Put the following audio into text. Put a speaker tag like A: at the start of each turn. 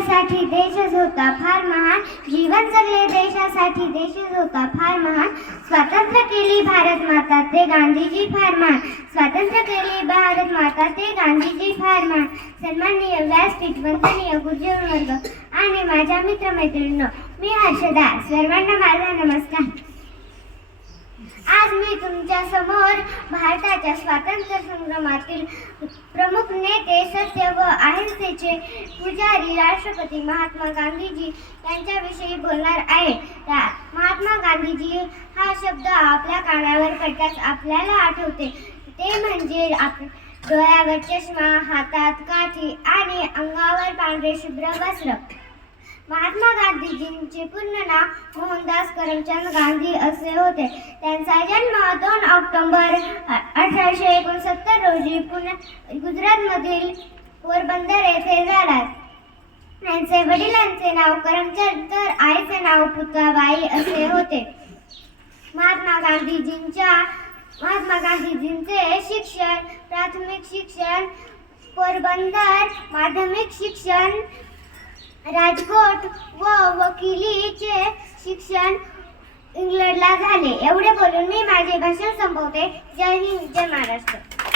A: देशासाठी देशच होता फार महान. जीवन जगले देशासाठी देशच होता फार महान. स्वातंत्र्य केली भारत माता ते गांधीजी फार महान. स्वातंत्र्य केली भारत माता ते गांधीजी फार महान. सन्माननीय व्यासपीठ वंदनीय गुरुजन वर्ग आणि माझ्या मित्रमैत्रिणींनो मी हर्षदा सर्वांना माझा नमस्कार. आज मी तुमच्यासमोर भारताच्या स्वातंत्र्य संग्रामातील व अहिंसेचे पुजारी राष्ट्रपती महात्मा गांधीजी यांच्याविषयी बोलणार आहे. महात्मा गांधीजी हा शब्द आपल्या कानावर पडल्यास आपल्याला आठवते. ते म्हणजे आप डोळ्यावर चष्मा हातात काठी आणि अंगावर पांढरे शुभ्र वस्त्र. महात्मा गांधीजींचे पूर्ण नाव मोहनदास करमचंद गांधी असे होते. त्यांचा जन्म दोन ऑक्टोबर अठराशे एकोणसत्तर रोजी पुणे गुजरातमधील पोरबंदर येथे झाला त्यांचे वडिलांचे नाव करमचंद तर आईचे नाव पुतळाबाई असे होते. महात्मा गांधीजींच्या महात्मा गांधीजींचे शिक्षण प्राथमिक शिक्षण पोरबंदर माध्यमिक शिक्षण राजकोट व वकिलीचे शिक्षण इंग्लंडला झाले. एवढे बोलून मी माझे भाषण संपवते. जय हिंद जय महाराष्ट्र.